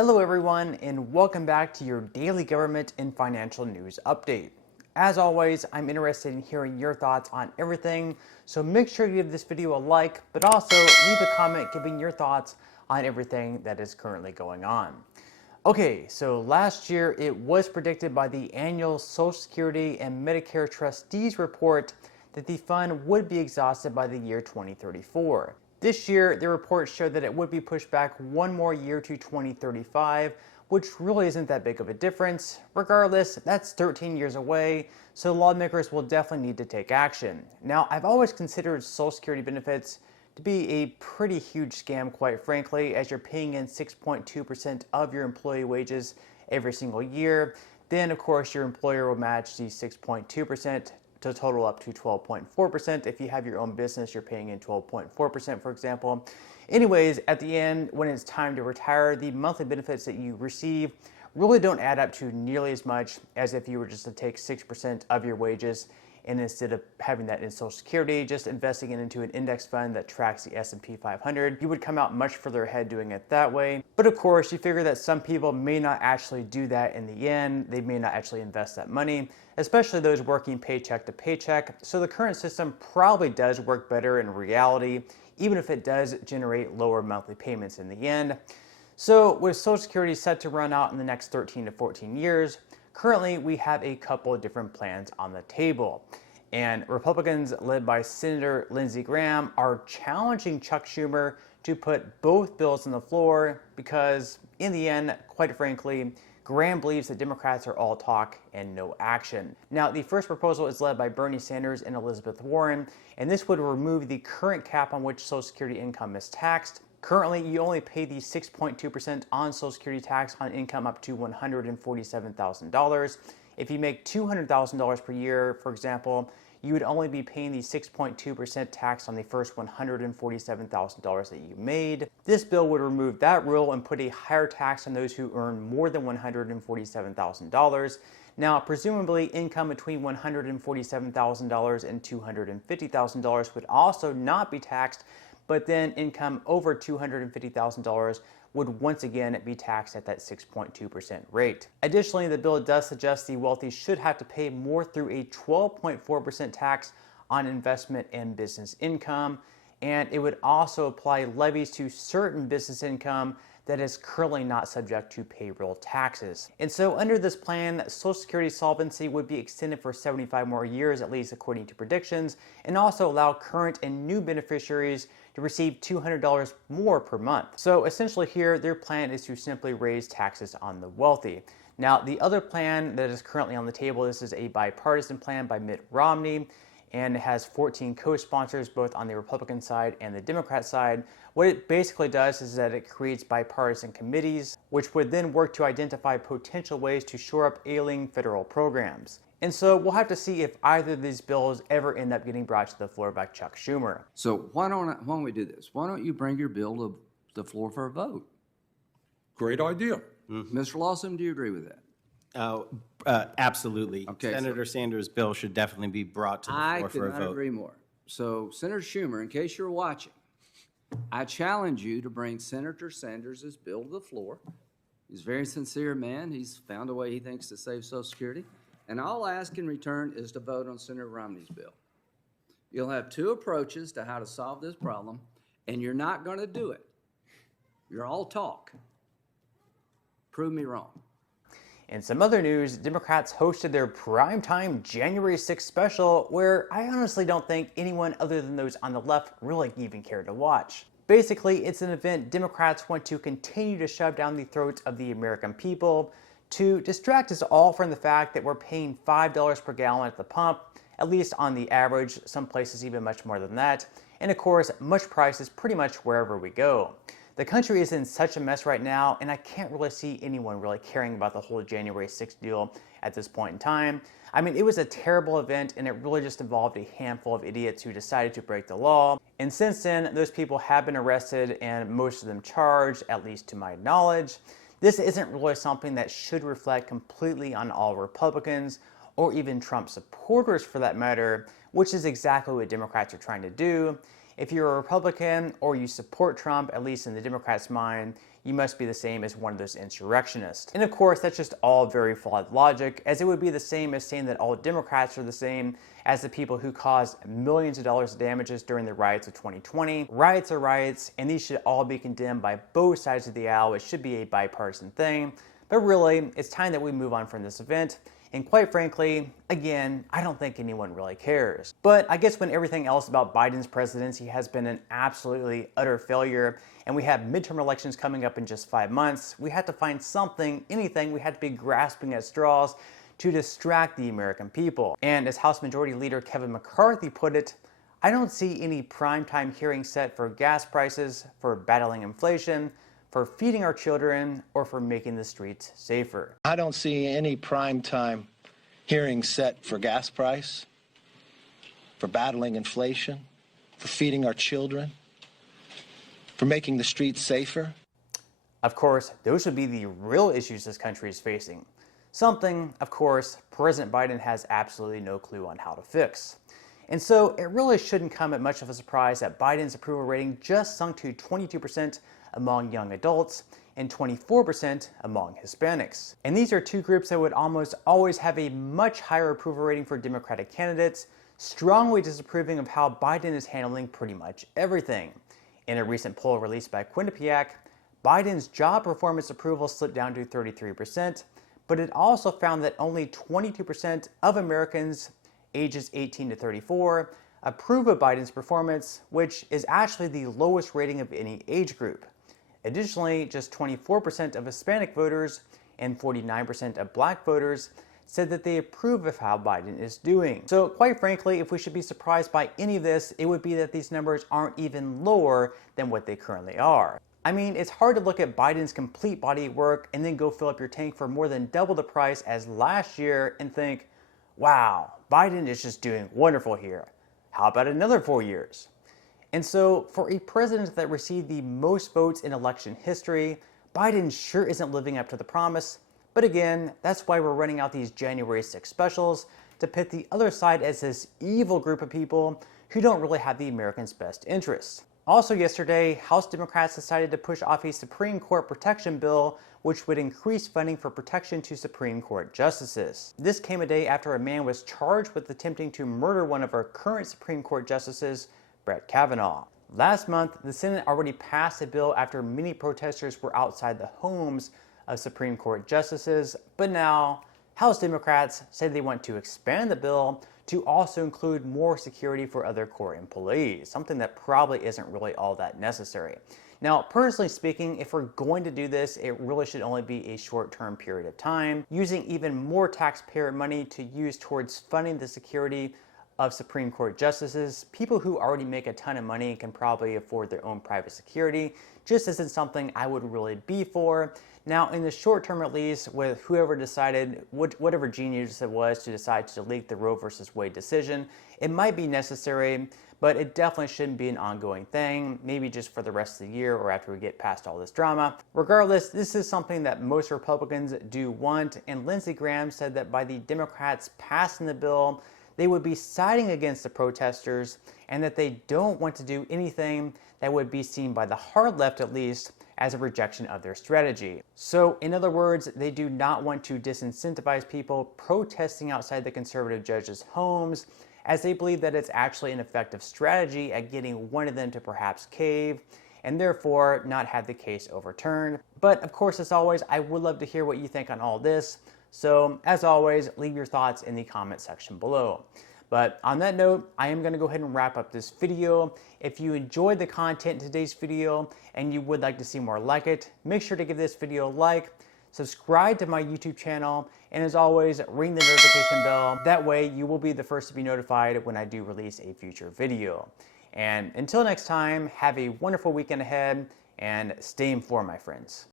Hello everyone, and welcome back to your daily government and financial news update. As always, I'm interested in hearing your thoughts on everything, so make sure you give this video a like, but also leave a comment giving your thoughts on everything that is currently going on. Okay, so last year it was predicted by the annual Social Security and Medicare Trustees report that the fund would be exhausted by the year 2034. This year, the report showed that it would be pushed back one more year to 2035, which really isn't that big of a difference. Regardless, that's 13 years away, so lawmakers will definitely need to take action. Now, I've always considered Social Security benefits to be a pretty huge scam, quite frankly, as you're paying in 6.2% of your employee wages every single year. Then, of course, your employer will match the 6.2% to total up to 12.4%. If you have your own business, you're paying in 12.4%, for example. Anyways, at the end, when it's time to retire, the monthly benefits that you receive really don't add up to nearly as much as if you were just to take 6% of your wages, and instead of having that in Social Security, just investing it into an index fund that tracks the S&P 500, you would come out much further ahead doing it that way. But of course, you figure that some people may not actually do that in the end. They may not actually invest that money, especially those working paycheck to paycheck. So the current system probably does work better in reality, even if it does generate lower monthly payments in the end. So with Social Security set to run out in the next 13 to 14 years, currently we have a couple of different plans on the table. And Republicans led by Senator Lindsey Graham are challenging Chuck Schumer to put both bills on the floor because, in the end, quite frankly, Graham believes that Democrats are all talk and no action. Now, the first proposal is led by Bernie Sanders and Elizabeth Warren, and this would remove the current cap on which Social Security income is taxed. Currently, you only pay the 6.2% on Social Security tax on income up to $147,000. If you make $200,000 per year, for example, you would only be paying the 6.2% tax on the first $147,000 that you made. This bill would remove that rule and put a higher tax on those who earn more than $147,000. Now, presumably, income between $147,000 and $250,000 would also not be taxed, but then income over $250,000 would once again be taxed at that 6.2% rate. Additionally, the bill does suggest the wealthy should have to pay more through a 12.4% tax on investment and business income, and it would also apply levies to certain business income that is currently not subject to payroll taxes. And so under this plan, Social Security solvency would be extended for 75 more years, at least according to predictions, and also allow current and new beneficiaries to receive $200 more per month. So essentially here, their plan is to simply raise taxes on the wealthy. Now, the other plan that is currently on the table, this is a bipartisan plan by Mitt Romney, and it has 14 co-sponsors both on the Republican side and the Democrat side. What it basically does is that it creates bipartisan committees, which would then work to identify potential ways to shore up ailing federal programs. And so we'll have to see if either of these bills ever end up getting brought to the floor by Chuck Schumer. So why don't we do this? Why don't you bring your bill to the floor for a vote? Great idea. Mr. Lawson, do you agree with that? Absolutely. Okay, Senator Sanders' bill should definitely be brought to the floor for a I could not vote. agree more. So Senator Schumer, in case you're watching, I challenge you to bring Senator Sanders' bill to the floor. He's a very sincere man. He's found a way, he thinks, to save Social Security. And all I ask in return is to vote on Senator Romney's bill. You'll have two approaches to how to solve this problem, and you're not going to do it. You're all talk. Prove me wrong. In some other news, Democrats hosted their primetime January 6th special, where I honestly don't think anyone other than those on the left really even cared to watch. Basically, it's an event Democrats want to continue to shove down the throats of the American people to distract us all from the fact that we're paying $5 per gallon at the pump, at least on the average, some places even much more than that, and of course, much prices pretty much wherever we go. The country is in such a mess right now, and I can't really see anyone really caring about the whole January 6th deal at this point in time. I mean, it was a terrible event, and it really just involved a handful of idiots who decided to break the law. And since then, those people have been arrested, and most of them charged, at least to my knowledge. This isn't really something that should reflect completely on all Republicans, or even Trump supporters for that matter, which is exactly what Democrats are trying to do. If you're a Republican or you support Trump, at least in the Democrats' mind, you must be the same as one of those insurrectionists. And of course, that's just all very flawed logic, as it would be the same as saying that all Democrats are the same as the people who caused millions of dollars of damages during the riots of 2020. Riots are riots, and these should all be condemned by both sides of the aisle. It should be a bipartisan thing. But really, it's time that we move on from this event. And quite frankly, again, I don't think anyone really cares. But I guess when everything else about Biden's presidency has been an absolutely utter failure, and we have midterm elections coming up in just 5 months, we had to find something, anything, we had to be grasping at straws to distract the American people. And as House Majority Leader Kevin McCarthy put it, I don't see any primetime hearing set for gas prices, for battling inflation, for feeding our children, or for making the streets safer. I don't see any primetime hearing set for gas price, for battling inflation, for feeding our children, for making the streets safer. Of course, those would be the real issues this country is facing. Something, of course, President Biden has absolutely no clue on how to fix. And so it really shouldn't come at much of a surprise that Biden's approval rating just sunk to 22% among young adults and 24% among Hispanics. And these are two groups that would almost always have a much higher approval rating for Democratic candidates, strongly disapproving of how Biden is handling pretty much everything. In a recent poll released by Quinnipiac, Biden's job performance approval slipped down to 33%, but it also found that only 22% of Americans ages 18 to 34 approve of Biden's performance, which is actually the lowest rating of any age group. Additionally, just 24% of Hispanic voters and 49% of Black voters said that they approve of how Biden is doing. So quite frankly, if we should be surprised by any of this, it would be that these numbers aren't even lower than what they currently are. I mean, it's hard to look at Biden's complete body of work and then go fill up your tank for more than double the price as last year and think, wow, Biden is just doing wonderful here. How about another 4 years? And so for a president that received the most votes in election history, Biden sure isn't living up to the promise. But again, that's why we're running out these January 6 specials to pit the other side as this evil group of people who don't really have the Americans' best interests. Also yesterday, House Democrats decided to push off a Supreme Court protection bill which would increase funding for protection to Supreme Court justices. This came a day after a man was charged with attempting to murder one of our current Supreme Court justices, Brett Kavanaugh. Last month, the Senate already passed a bill after many protesters were outside the homes of Supreme Court justices, but now House Democrats say they want to expand the bill to also include more security for other court employees, something that probably isn't really all that necessary. Now, personally speaking, if we're going to do this, it really should only be a short-term period of time, using even more taxpayer money to use towards funding the security of Supreme Court justices. People who already make a ton of money can probably afford their own private security, just isn't something I would really be for. Now, in the short term at least, with whoever decided, whatever genius it was to decide to delete the Roe versus Wade decision, it might be necessary, but it definitely shouldn't be an ongoing thing, maybe just for the rest of the year or after we get past all this drama. Regardless, this is something that most Republicans do want, and Lindsey Graham said that by the Democrats passing the bill, they would be siding against the protesters and that they don't want to do anything that would be seen by the hard left at least as a rejection of their strategy. So in other words, they do not want to disincentivize people protesting outside the conservative judges' homes, as they believe that it's actually an effective strategy at getting one of them to perhaps cave and therefore not have the case overturned. But of course, as always, I would love to hear what you think on all this. So as always, leave your thoughts in the comment section below. But on that note, I am going to go ahead and wrap up this video. If you enjoyed the content in today's video and you would like to see more like it, make sure to give this video a like, subscribe to my YouTube channel, and as always, ring the notification bell. That way you will be the first to be notified when I do release a future video. And until next time, have a wonderful weekend ahead and stay informed, my friends.